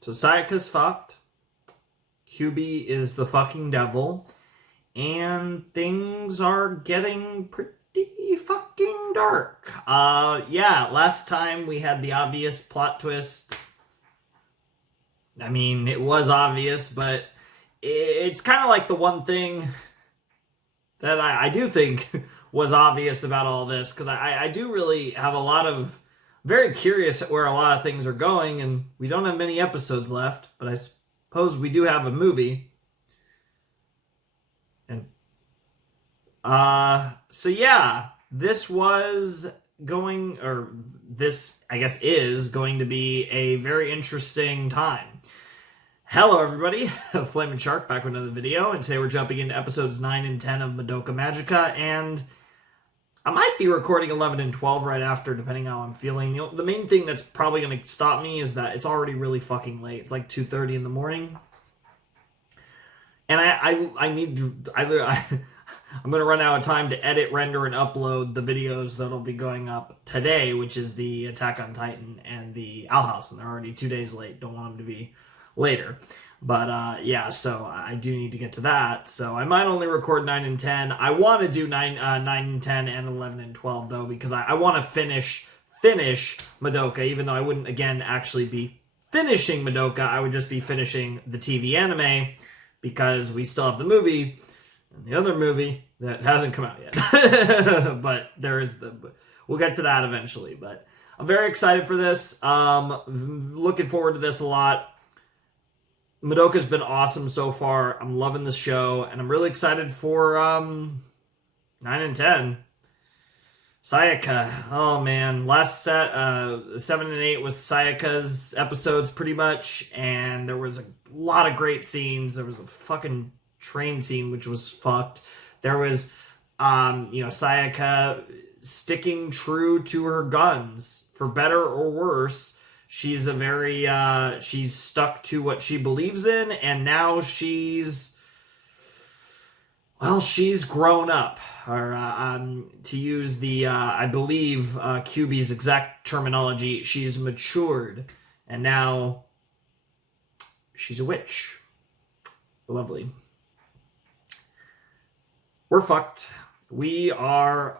So Sayaka's fucked. QB is the fucking devil. And things are getting pretty fucking dark. Yeah, last time we had the obvious plot twist. I mean, it was obvious, but it's kind of like the one thing that I do think was obvious about all this, because I do really have a lot of very curious at where a lot of things are going, and we don't have many episodes left, but I suppose we do have a movie. And so yeah, this was going, or this I guess is going to be a very interesting time. Hello everybody, Flaming Shark back with another video, and today we're jumping into episodes 9 and 10 of Madoka Magica, and I might be recording 11 and 12 right after, depending on how I'm feeling. You know, the main thing that's probably going to stop me is that it's already really fucking late. It's like 2:30 in the morning. And I need to... I'm going to run out of time to edit, render, and upload the videos that'll be going up today, which is the Attack on Titan and the Owl House, and they're already 2 days late. Don't want them to be later. But yeah, so I do need to get to that. So I might only record 9 and 10. I want to do 9 and 10 and 11 and 12 though, because I want to finish Madoka, even though I wouldn't again actually be finishing Madoka. I would just be finishing the TV anime, because we still have the movie and the other movie that hasn't come out yet. But there is we'll get to that eventually. But I'm very excited for this. Looking forward to this a lot. Madoka's been awesome so far. I'm loving the show, and I'm really excited for 9 and 10. Sayaka, oh man, last set 7 and 8 was Sayaka's episodes pretty much, and there was a lot of great scenes. There was a fucking train scene which was fucked. There was Sayaka sticking true to her guns, for better or worse. She's a very, she's stuck to what she believes in, and now she's grown up. Or, to use the, I believe, QB's exact terminology, she's matured, and now she's a witch. Lovely. We're fucked. We are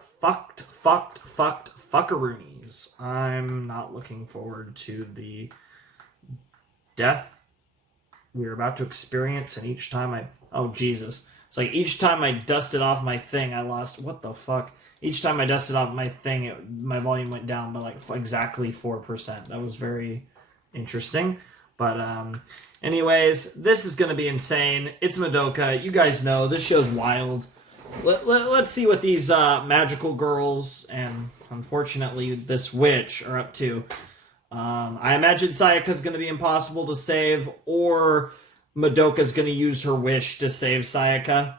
fuckaroonies. I'm not looking forward to the death we're about to experience, and each time oh Jesus. It's like each time I dusted off my thing, I lost, what the fuck? Each time I dusted off my thing, my volume went down by like exactly 4%. That was very interesting. But anyways, this is going to be insane. It's Madoka. You guys know, this show's wild. Let's see what these magical girls and, unfortunately, this witch are up to. I imagine Sayaka's going to be impossible to save, or Madoka's going to use her wish to save Sayaka.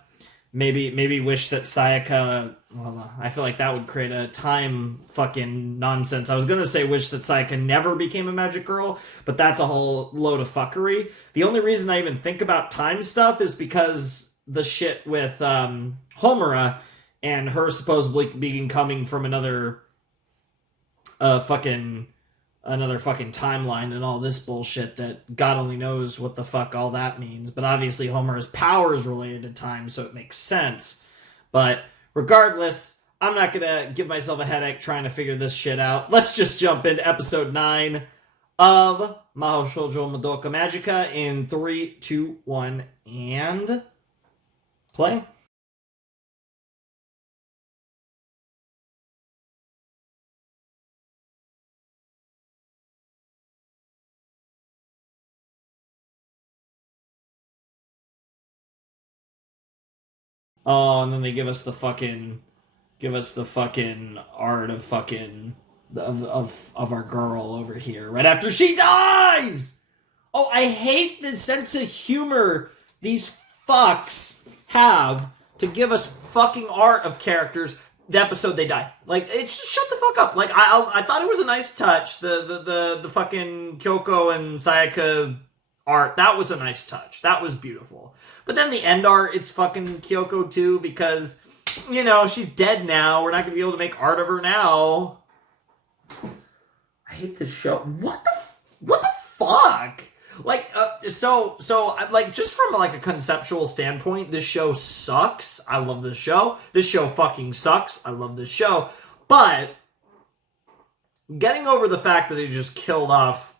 Maybe wish that Sayaka... Well, I feel like that would create a time fucking nonsense. I was going to say wish that Sayaka never became a magic girl, but that's a whole load of fuckery. The only reason I even think about time stuff is because the shit with Homura and her supposedly becoming from another fucking timeline and all this bullshit that God only knows what the fuck all that means. But obviously Homura's power is related to time, so it makes sense. But regardless, I'm not gonna give myself a headache trying to figure this shit out. Let's just jump into episode 9 of Maho Shoujo Madoka Magica in 3, 2, 1, and play. Oh, and then they give us the fucking art of fucking of our girl over here right after she dies. Oh, I hate the sense of humor these fucks have to give us fucking art of characters the episode they die. Like, it's just shut the fuck up. Like, I thought it was a nice touch. The fucking Kyoko and Sayaka art, that was a nice touch. That was beautiful. But then the end art, it's fucking Kyoko too, because, you know, she's dead now. We're not gonna be able to make art of her now. I hate this show. What the fuck? Like, like, just from like a conceptual standpoint, this show sucks. I love this show. This show fucking sucks. I love this show. But getting over the fact that they just killed off,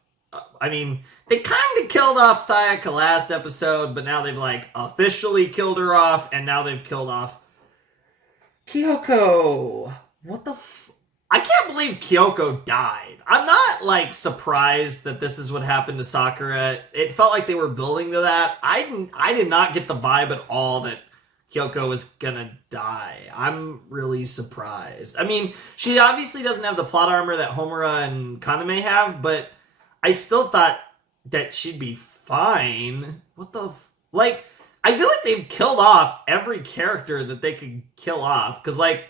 I mean, they kind of killed off Sayaka last episode, but now they've like officially killed her off, and now they've killed off Kyoko. What the I can't believe Kyoko died. I'm not, like, surprised that this is what happened to Sakura. It felt like they were building to that. I did not get the vibe at all that Kyoko was gonna die. I'm really surprised. I mean, she obviously doesn't have the plot armor that Homura and Kaname have, but I still thought that she'd be fine. What the like, I feel like they've killed off every character that they could kill off. Because, like,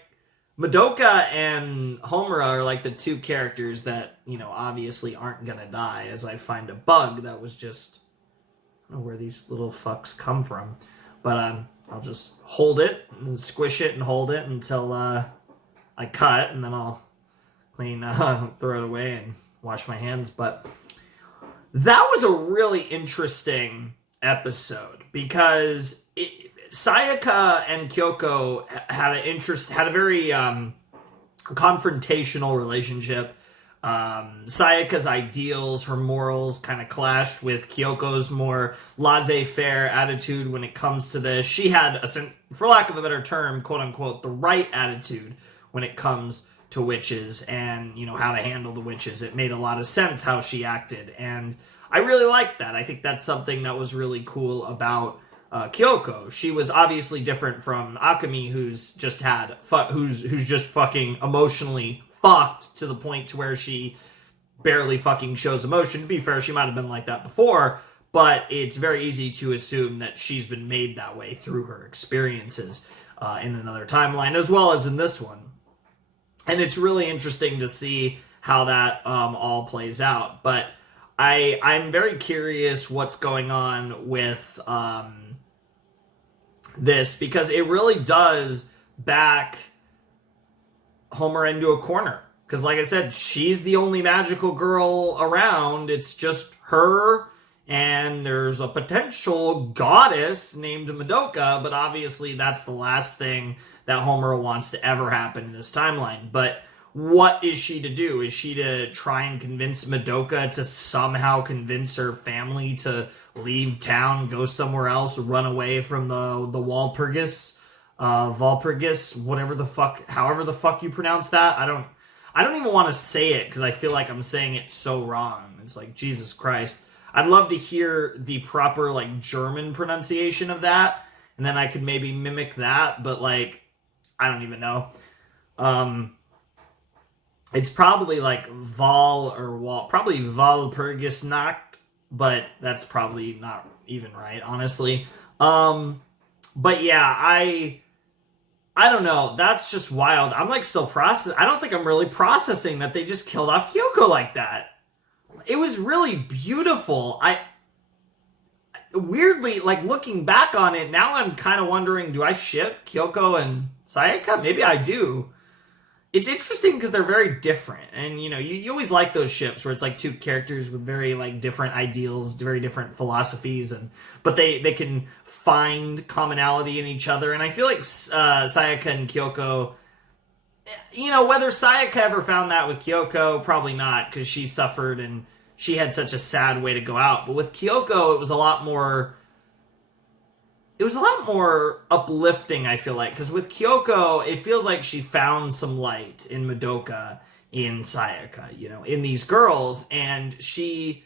Madoka and Homura are like the two characters that, you know, obviously aren't gonna die, as I find a bug that was just, I don't know where these little fucks come from, but I'll just hold it and squish it and hold it until I cut, and then I'll clean, throw it away and wash my hands. But that was a really interesting episode because Sayaka and Kyoko had a very confrontational relationship. Sayaka's ideals, her morals kind of clashed with Kyoko's more laissez-faire attitude when it comes to this. She had, for lack of a better term, quote-unquote, the right attitude when it comes to witches and, you know, how to handle the witches. It made a lot of sense how she acted, and I really liked that. I think that's something that was really cool about Kyoko. She was obviously different from Akemi, who's just fucking emotionally fucked to the point to where she barely fucking shows emotion. To be fair, she might have been like that before, but it's very easy to assume that she's been made that way through her experiences in another timeline, as well as in this one. And it's really interesting to see how that all plays out. But I'm very curious what's going on with this, because it really does back Homer into a corner. Because like I said, she's the only magical girl around. It's just her, and there's a potential goddess named Madoka, but obviously that's the last thing that Homer wants to ever happen in this timeline. But what is she to do? Is she to try and convince Madoka to somehow convince her family to leave town, go somewhere else, run away from the Walpurgis, Valpurgis, whatever the fuck, however the fuck you pronounce that? I don't even want to say it because I feel like I'm saying it so wrong. It's like, Jesus Christ. I'd love to hear the proper, like, German pronunciation of that, and then I could maybe mimic that, but, like, I don't even know. It's probably like probably Valpurgisnacht, but that's probably not even right, honestly. But yeah, I don't know. That's just wild. I'm like still I don't think I'm really processing that they just killed off Kyoko like that. It was really beautiful. Weirdly, like, looking back on it, now I'm kind of wondering, do I ship Kyoko and Sayaka? Maybe I do. It's interesting because they're very different. And, you know, you always like those ships where it's like two characters with very, like, different ideals, very different philosophies, but they can find commonality in each other. And I feel like Sayaka and Kyoko, you know, whether Sayaka ever found that with Kyoko, probably not, because she suffered and she had such a sad way to go out. But with Kyoko, it was a lot more uplifting, I feel like, because with Kyoko, it feels like she found some light in Madoka, in Sayaka, you know, in these girls, and she,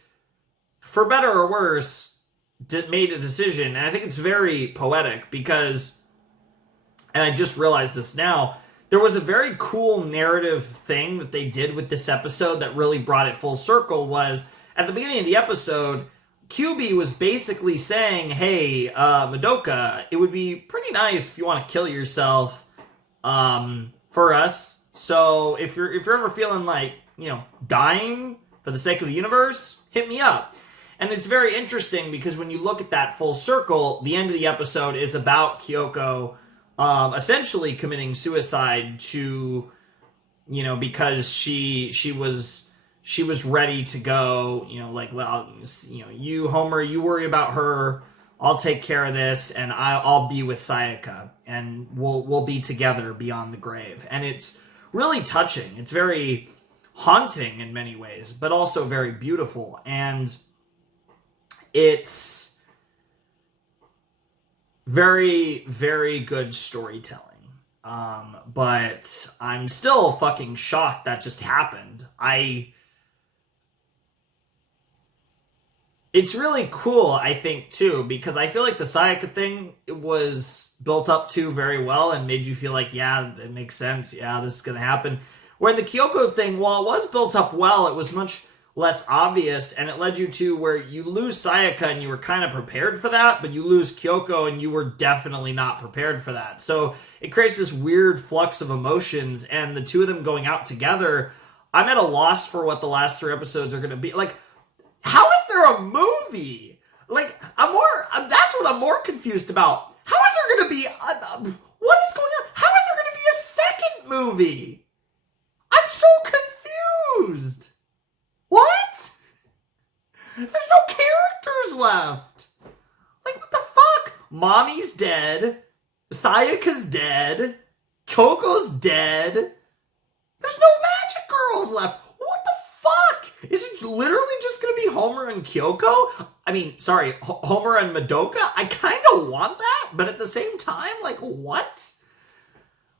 for better or worse, made a decision, and I think it's very poetic, because, and I just realized this now, there was a very cool narrative thing that they did with this episode that really brought it full circle. Was, at the beginning of the episode, QB was basically saying, hey, Madoka, it would be pretty nice if you want to kill yourself for us. So if you're ever feeling like, you know, dying for the sake of the universe, hit me up. And it's very interesting because when you look at that full circle, the end of the episode is about Kyoko essentially committing suicide to, you know, because she she was ready to go, like, you, Homer, you worry about her, I'll take care of this, and I'll be with Sayaka, and we'll be together beyond the grave. And it's really touching. It's very haunting in many ways, but also very beautiful. And it's very, very good storytelling. But I'm still fucking shocked that just happened. It's really cool, I think, too, because I feel like the Sayaka thing was built up to very well and made you feel like, yeah, it makes sense. Yeah, this is going to happen. Where the Kyoko thing, while it was built up well, it was much less obvious, and it led you to where you lose Sayaka and you were kind of prepared for that, but you lose Kyoko and you were definitely not prepared for that. So it creates this weird flux of emotions, and the two of them going out together, I'm at a loss for what the last 3 episodes are going to be. Like, how is there a movie? Like, that's what I'm more confused about. How is there going to be, what is going on? How is there going to be a second movie? I'm so confused. What? There's no characters left. Like, what the fuck? Mommy's dead. Sayaka's dead. Kyoko's dead. There's no magic girls left. What the fuck? Is it literally just gonna be Homer and Kyoko? I mean, sorry, Homer and Madoka? I kind of want that, but at the same time, like, what?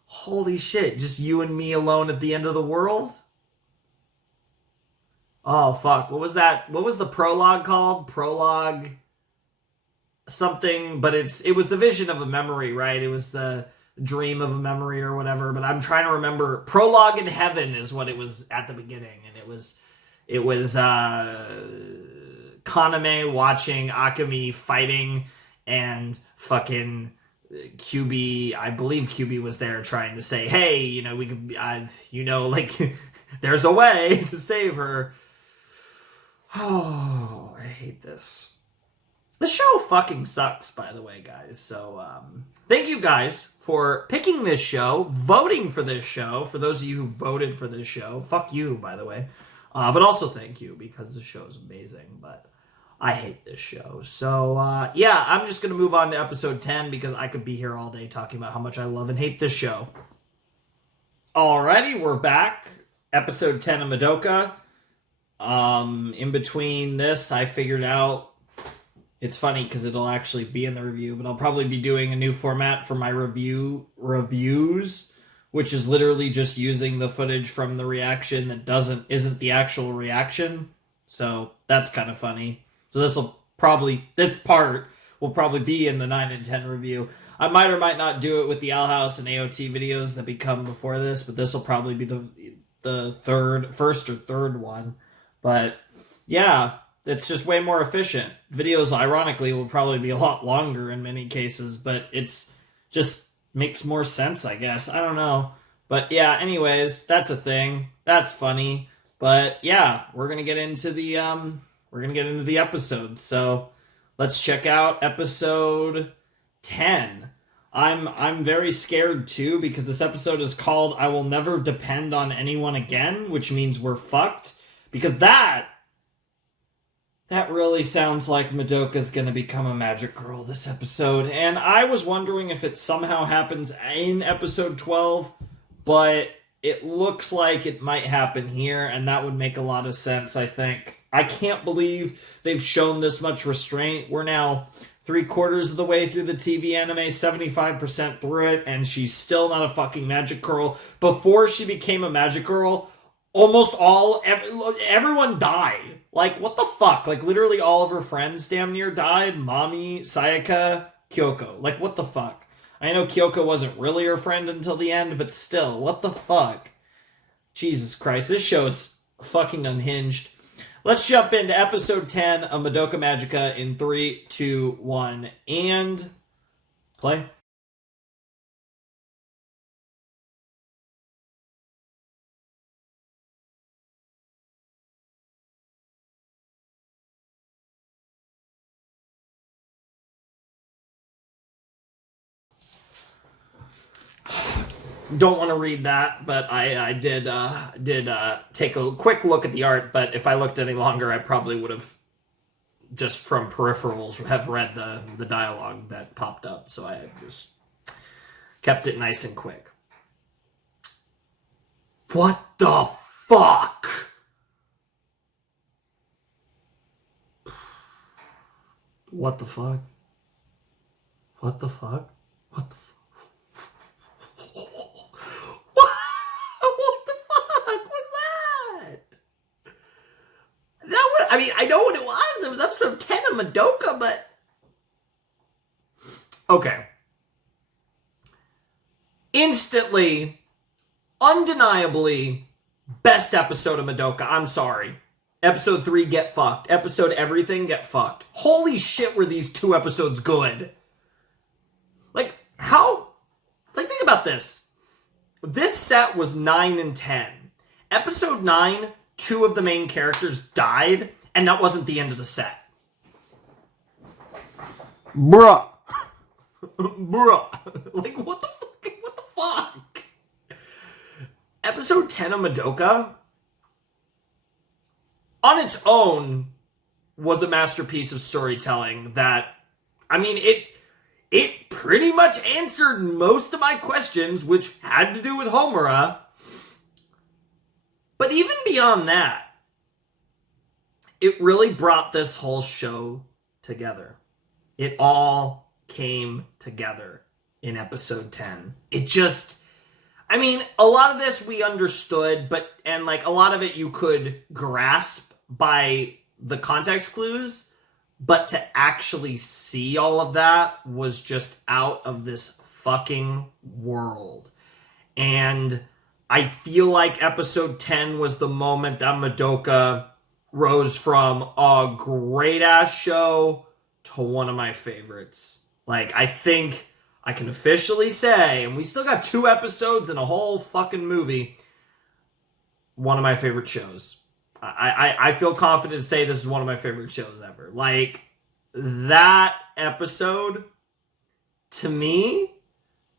Holy shit, just you and me alone at the end of the world? Oh, fuck. What was that? What was the prologue called? Prologue something, but it was the vision of a memory, right? It was the dream of a memory or whatever, but I'm trying to remember. Prologue in Heaven is what it was at the beginning, and it was Kaname watching Akemi fighting, and fucking QB, I believe QB was there trying to say, hey, we could, like, there's a way to save her. Oh, I hate this. The show fucking sucks, by the way, guys. So, thank you guys for picking this show, voting for this show. For those of you who voted for this show, fuck you, by the way. But also thank you, because the show is amazing, but I hate this show. So, yeah, I'm just going to move on to episode 10, because I could be here all day talking about how much I love and hate this show. Alrighty, we're back. Episode 10 of Madoka. In between this, I figured out, it's funny because it'll actually be in the review, but I'll probably be doing a new format for my reviews, which is literally just using the footage from the reaction that isn't the actual reaction. So that's kind of funny. So this part will probably be in the 9 and 10 review. I might or might not do it with the Owl House and AOT videos that become before this, but this will probably be the first or third one. But yeah, it's just way more efficient. Videos, ironically, will probably be a lot longer in many cases, but it's just makes more sense, I guess. I don't know. But yeah, anyways, that's a thing. That's funny. But yeah, we're gonna get into the episode. So let's check out episode 10. I'm very scared too, because this episode is called I Will Never Depend on Anyone Again, which means we're fucked. Because that really sounds like Madoka's gonna become a magic girl this episode. And I was wondering if it somehow happens in episode 12, but it looks like it might happen here, and that would make a lot of sense, I think. I can't believe they've shown this much restraint. We're now 3/4 of the way through the TV anime, 75% through it, and she's still not a fucking magic girl. Before she became a magic girl, everyone died. Like, what the fuck? Like, literally all of her friends damn near died. Mommy, Sayaka, Kyoko. Like, what the fuck? I know Kyoko wasn't really her friend until the end, but still, what the fuck? Jesus Christ, this show is fucking unhinged. Let's jump into episode 10 of Madoka Magica in 3, 2, 1, and play. Don't want to read that, but I did take a quick look at the art. But if I looked any longer, I probably would have just from peripherals have read the dialogue that popped up. So I just kept it nice and quick. What the fuck? What the fuck? What the fuck? What the fuck? What the fuck was that? I mean, I know what it was. It was episode 10 of Madoka, but... Okay. Instantly, undeniably, best episode of Madoka. I'm sorry. Episode 3, get fucked. Episode everything, get fucked. Holy shit, were these 2 episodes good. Like, how... Like, think about this. This set was 9 and 10. Episode 9, 2 of the main characters died, and that wasn't the end of the set. Bruh. Bruh. Like, what the fuck? Episode 10 of Madoka, on its own, was a masterpiece of storytelling that, I mean, it pretty much answered most of my questions, which had to do with Homura. But even beyond that, it really brought this whole show together. It all came together in episode 10. It just... I mean, a lot of this we understood, and like a lot of it you could grasp by the context clues, but to actually see all of that was just out of this fucking world. And I feel like episode 10 was the moment that Madoka rose from a great-ass show to one of my favorites. Like, I think I can officially say, and we still got 2 episodes and a whole fucking movie, one of my favorite shows. I feel confident to say this is one of my favorite shows ever. Like, that episode, to me,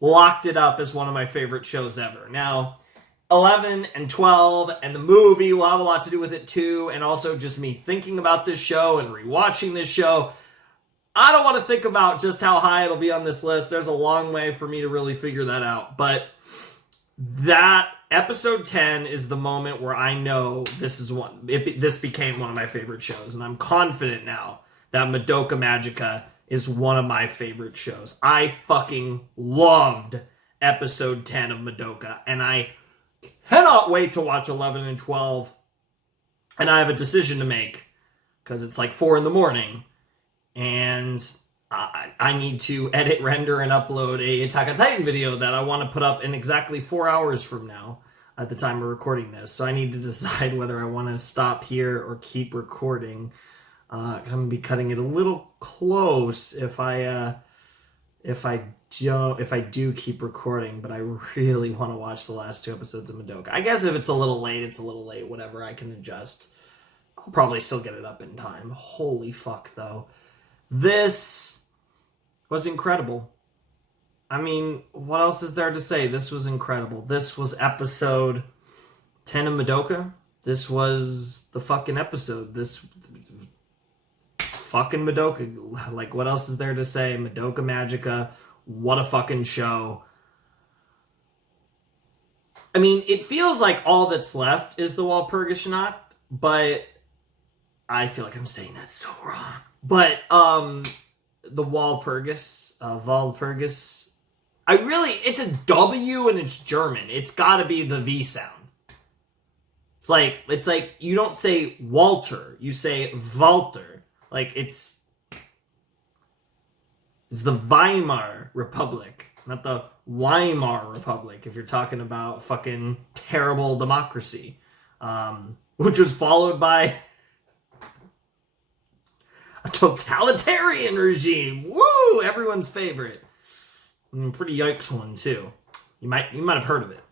locked it up as one of my favorite shows ever. Now, 11 and 12 and the movie will have a lot to do with it too, and also just me thinking about this show and rewatching this show. I don't want to think about just how high it'll be on this list. There's a long way for me to really figure that out. But that episode 10 is the moment where I know this became one of my favorite shows. And I'm confident now that Madoka Magica is one of my favorite shows. I fucking loved episode 10 of Madoka. And I cannot wait to watch 11 and 12. And I have a decision to make because it's like 4 a.m. And I need to edit, render, and upload a Attack on Titan video that I want to put up in exactly 4 hours from now at the time of recording this. So I need to decide whether I want to stop here or keep recording. I'm going to be cutting it a little close if I do keep recording, but I really want to watch the last 2 episodes of Madoka. I guess if it's a little late, it's a little late. Whatever, I can adjust. I'll probably still get it up in time. Holy fuck, though. This was incredible. I mean, what else is there to say? This was incredible. This was episode 10 of Madoka. This was the fucking episode. This fucking Madoka. Like, what else is there to say? Madoka Magica. What a fucking show. I mean, it feels like all that's left is the Walpurgisnacht, but I feel like I'm saying that so wrong. But, the Walpurgis, it's a W and it's German. It's gotta be the V sound. It's like, you don't say Walter, you say Walter. Like, it's the Weimar Republic, not the Weimar Republic, if you're talking about fucking terrible democracy. Which was followed by a totalitarian regime. Woo! Everyone's favorite. And a pretty yikes one, too. You might have heard of it.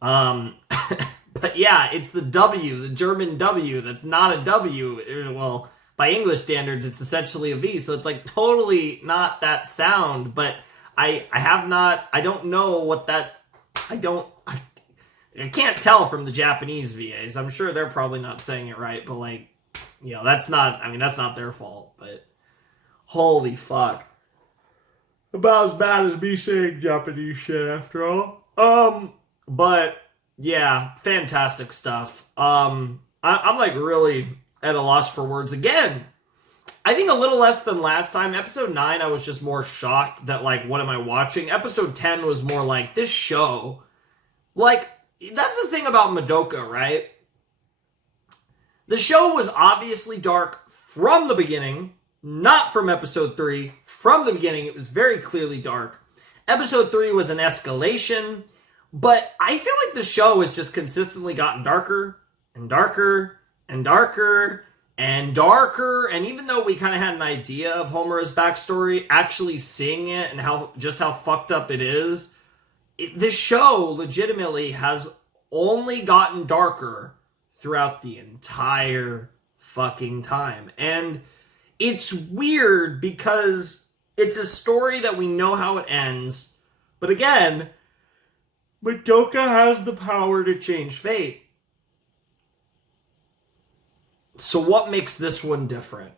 But yeah, it's the W, the German W. That's not a W. Well, by English standards, it's essentially a V. So it's like totally not that sound. But I don't know what that I can't tell from the Japanese VAs. I'm sure they're probably not saying it right, but like, you know, that's not their fault, but holy fuck. About as bad as me saying Japanese shit after all. But yeah, fantastic stuff. I'm like really at a loss for words again. I think a little less than last time. Episode 9, I was just more shocked that, like, what am I watching? Episode 10 was more like, this show. Like, that's the thing about Madoka, right? The show was obviously dark from the beginning, not from episode 3. From the beginning, it was very clearly dark. Episode 3 was an escalation, but I feel like the show has just consistently gotten darker and darker and darker and darker, and even though we kind of had an idea of Homura's backstory, actually seeing it and how fucked up it is, this show legitimately has only gotten darker throughout the entire fucking time. And it's weird because it's a story that we know how it ends, but again, Madoka has the power to change fate. So what makes this one different?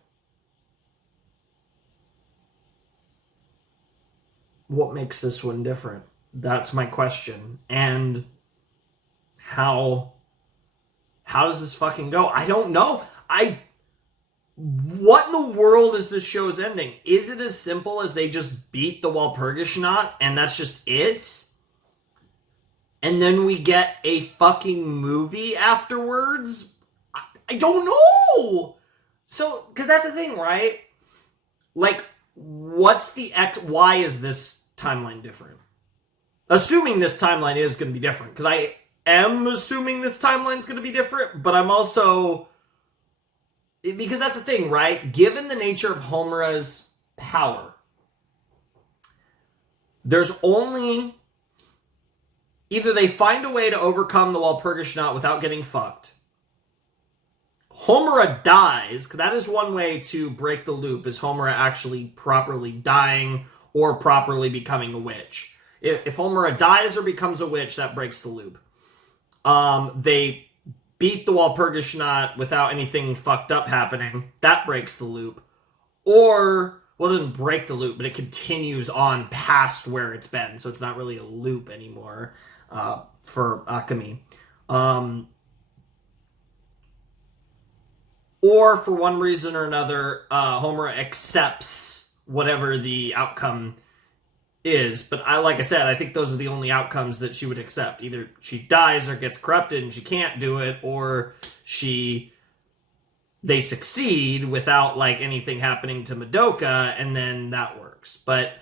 What makes this one different? That's my question. And how does this fucking go? I don't know. What in the world is this show's ending? Is it as simple as they just beat the Walpurgisnacht and that's just it? And then we get a fucking movie afterwards? I don't know. So, because that's the thing, right? Like, why is this timeline different? Assuming this timeline is going to be different, because I am assuming this timeline's going to be different, but I'm also, because that's the thing, right? Given the nature of Homura's power, there's only, either they find a way to overcome the Walpurgisnacht without getting fucked, Homura dies, because that is one way to break the loop, is Homura actually properly dying or properly becoming a witch. If Homura dies or becomes a witch, that breaks the loop. They beat the Walpurgisnacht without anything fucked up happening. That breaks the loop. Or, well, it doesn't break the loop, but it continues on past where it's been, so it's not really a loop anymore for Akemi. Or, for one reason or another, Homura accepts whatever the outcome is. But like I said, I think those are the only outcomes that she would accept. Either she dies or gets corrupted and she can't do it, or they succeed without, like, anything happening to Madoka, and then that works. But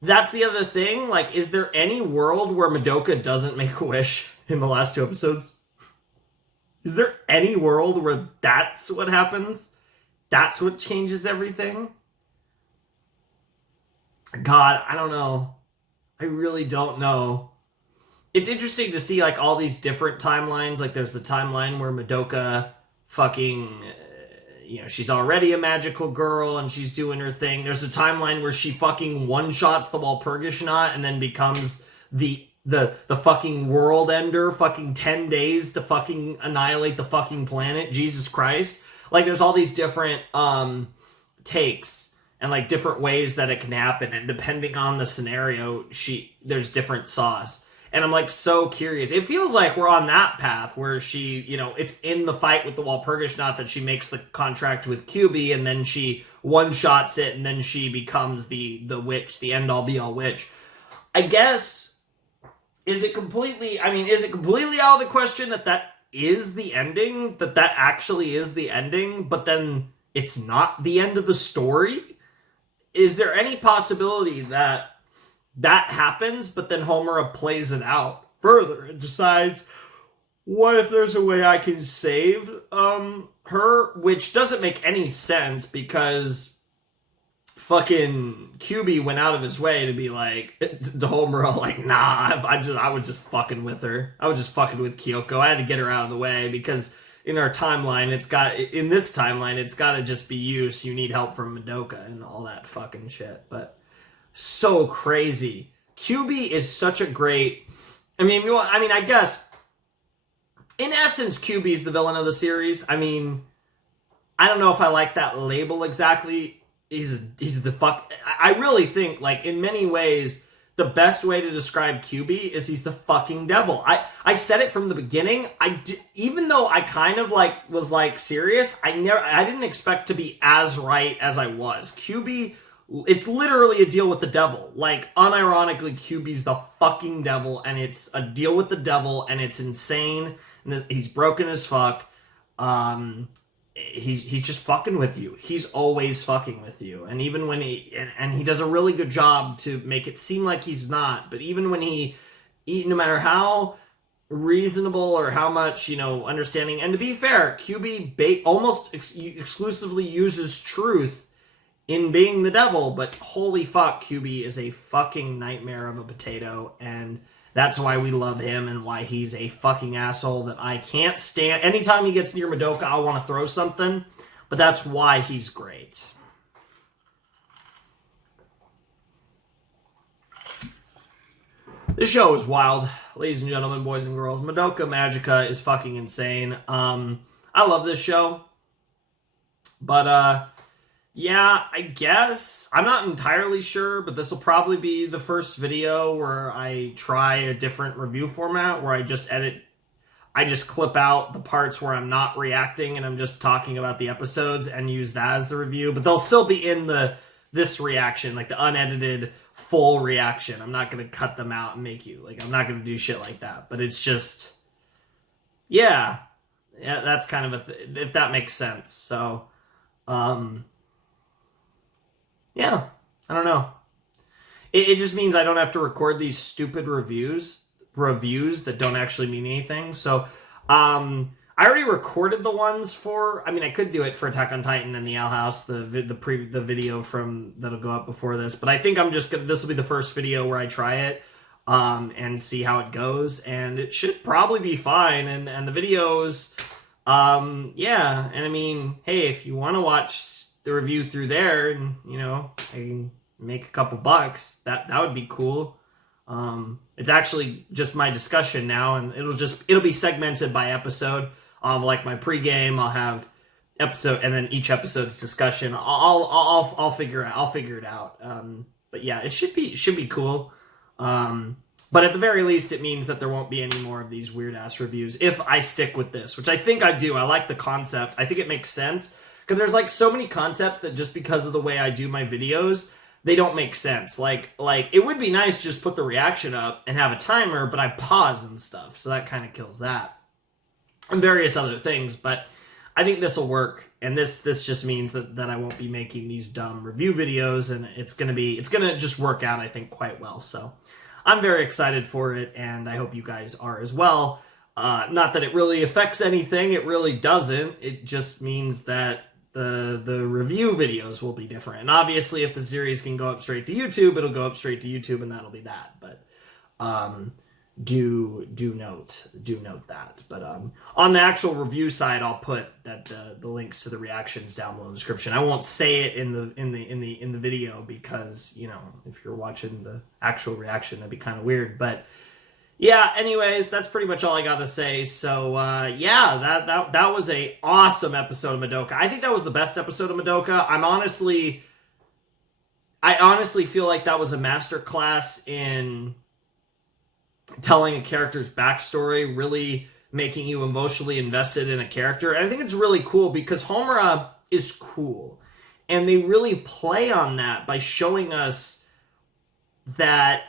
that's the other thing. Like, is there any world where Madoka doesn't make a wish in the last 2 episodes? Is there any world where that's what happens? That's what changes everything? God, I don't know. I really don't know. It's interesting to see, like, all these different timelines. Like, there's the timeline where Madoka fucking, she's already a magical girl and she's doing her thing. There's a timeline where she fucking one-shots the Walpurgisnacht and then becomes the fucking world ender, fucking 10 days to fucking annihilate the fucking planet. Jesus Christ. Like, there's all these different takes and, like, different ways that it can happen, and depending on the scenario, there's different sauce. And I'm, like, so curious. It feels like we're on that path where she, it's in the fight with the Walpurgisnacht that she makes the contract with QB, and then she one-shots it, and then she becomes the witch, the end-all be-all witch. I guess, is it completely out of the question that is the ending? That actually is the ending, but then it's not the end of the story? Is there any possibility that happens, but then Homura plays it out further and decides, what if there's a way I can save her? Which doesn't make any sense, because fucking QB went out of his way to be like, to Homura, like, nah, I was just fucking with her. I was just fucking with Kyoko. I had to get her out of the way, because in our timeline, in this timeline, it's gotta just be you, so you need help from Madoka and all that fucking shit. But so crazy. QB is such a great I mean, I guess in essence, QB's the villain of the series. I mean, I don't know if I like that label exactly. He's the fuck. I really think, like, in many ways, the best way to describe QB is he's the fucking devil. I said it from the beginning. Even though I kind of like was like serious, I didn't expect to be as right as I was. QB, it's literally a deal with the devil. Like, unironically, QB's the fucking devil, and it's a deal with the devil, and it's insane. And he's broken as fuck. He's just fucking with you. He's always fucking with you. And even when he does a really good job to make it seem like he's not, but even when no matter how reasonable or how much, understanding, and to be fair, QB almost exclusively uses truth in being the devil, but holy fuck, QB is a fucking nightmare of a potato, and that's why we love him and why he's a fucking asshole that I can't stand. Anytime he gets near Madoka, I want to throw something, but that's why he's great. This show is wild, ladies and gentlemen, boys and girls. Madoka Magica is fucking insane. I love this show, but yeah, I guess. I'm not entirely sure, but this will probably be the first video where I try a different review format where I just clip out the parts where I'm not reacting and I'm just talking about the episodes and use that as the review, but they'll still be in this reaction, like the unedited full reaction. I'm not going to cut them out and make you, like, I'm not going to do shit like that, but it's just, yeah, that's kind of if that makes sense. So, yeah, I don't know. It just means I don't have to record these stupid reviews that don't actually mean anything. So, I already recorded the ones for. I mean, I could do it for Attack on Titan and the Owl House, the video from that'll go up before this. But I think this will be the first video where I try it, and see how it goes, and it should probably be fine. And the videos, yeah. And I mean, hey, if you want to watch the review through there, and I can make a couple bucks, that would be cool. It's actually just my discussion now, and it'll be segmented by episode. I'll have like my pregame, I'll have episode, and then each episode's discussion. I'll figure it out. But yeah, it should be cool. But at the very least, it means that there won't be any more of these weird ass reviews if I stick with this, which I think I do. I like the concept. I think it makes sense. Because there's like so many concepts that just because of the way I do my videos, they don't make sense. Like it would be nice to just put the reaction up and have a timer, but I pause and stuff. So that kind of kills that. And various other things. But I think this will work. And this just means that I won't be making these dumb review videos. And it's going to just work out, I think, quite well. So I'm very excited for it. And I hope you guys are as well. Not that it really affects anything. It really doesn't. It just means that the review videos will be different. And obviously, if the series can go up straight to YouTube, it'll go up straight to YouTube, and that'll be that. But do note that. But on the actual review side, I'll put that the links to the reactions down below in the description. I won't say it in the video because if you're watching the actual reaction, that'd be kind of weird. But yeah, anyways, that's pretty much all I got to say. So, yeah, that was a awesome episode of Madoka. I think that was the best episode of Madoka. I honestly feel like that was a masterclass in telling a character's backstory, really making you emotionally invested in a character. And I think it's really cool because Homura is cool. And they really play on that by showing us that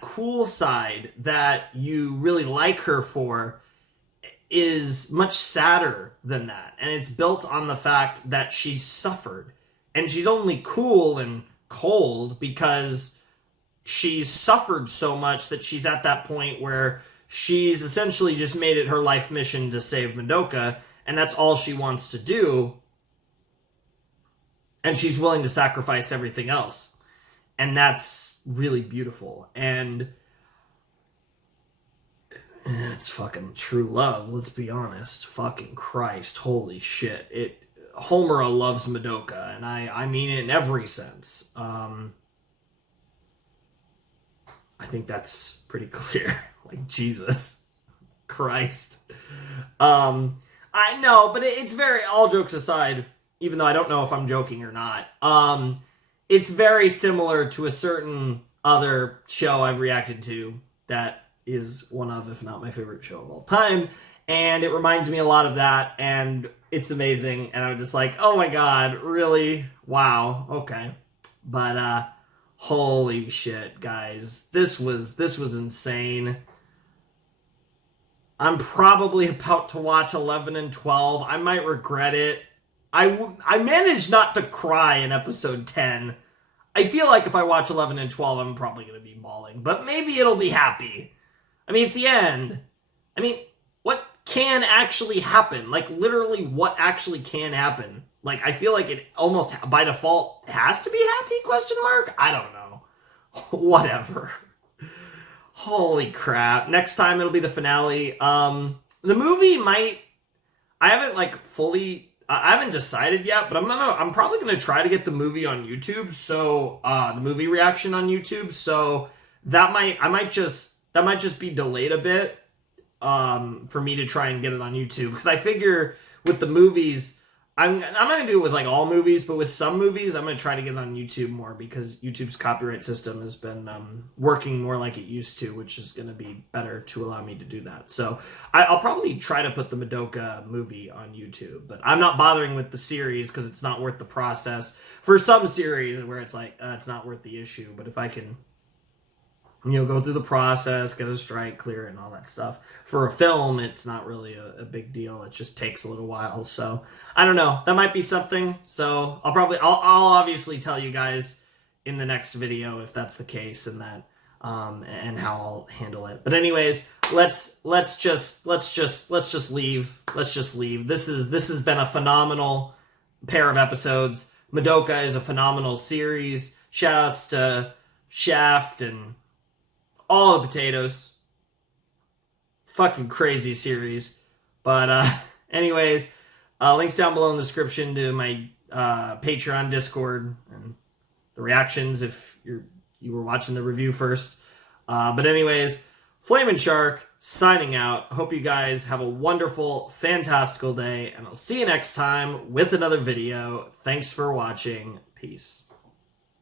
cool side that you really like her for is much sadder than that. And it's built on the fact that she's suffered. And she's only cool and cold because she's suffered so much that she's at that point where she's essentially just made it her life mission to save Madoka, and that's all she wants to do. And she's willing to sacrifice everything else. And that's really beautiful. And it's fucking true love, let's be honest. Fucking Christ, holy shit. Homura loves Madoka, and I mean it in every sense. I think that's pretty clear. Like, Jesus Christ. I know, but it's very, all jokes aside, even though I don't know if I'm joking or not, it's very similar to a certain other show I've reacted to that is one of, if not my favorite show of all time. And it reminds me a lot of that, and it's amazing. And I'm just like, oh my God, really? Wow. Okay. But, holy shit, guys. This was insane. I'm probably about to watch 11 and 12. I might regret it. I managed not to cry in episode 10. I feel like if I watch 11 and 12, I'm probably going to be bawling. But maybe it'll be happy. I mean, it's the end. I mean, what can actually happen? Like, literally, what actually can happen? Like, I feel like it almost, by default, has to be happy, question mark? I don't know. Whatever. Holy crap. Next time, it'll be the finale. The movie might... I haven't, like, fully... I haven't decided yet, but I'm probably gonna try to get the movie on YouTube. So the movie reaction on YouTube. So that might just be delayed a bit for me to try and get it on YouTube, because I figure with the movies, I'm not gonna do it with like all movies, but with some movies I'm gonna try to get it on YouTube more, because YouTube's copyright system has been working more like it used to, which is gonna be better to allow me to do that. So I'll probably try to put the Madoka movie on YouTube, but I'm not bothering with the series because it's not worth the process. For some series where it's like it's not worth the issue, but if I can, go through the process, get a strike, clear it, and all that stuff. For a film, it's not really a big deal. It just takes a little while. So, I don't know. That might be something. So, I'll obviously tell you guys in the next video if that's the case, and that, and how I'll handle it. But anyways, let's just leave. Let's just leave. This has been a phenomenal pair of episodes. Madoka is a phenomenal series. Shoutouts to Shaft and all the potatoes. Fucking crazy series. But anyways, links down below in the description to my Patreon, Discord, and the reactions if you were watching the review first. But anyways, Flamin' Shark signing out. Hope you guys have a wonderful, fantastical day, and I'll see you next time with another video. Thanks for watching. Peace.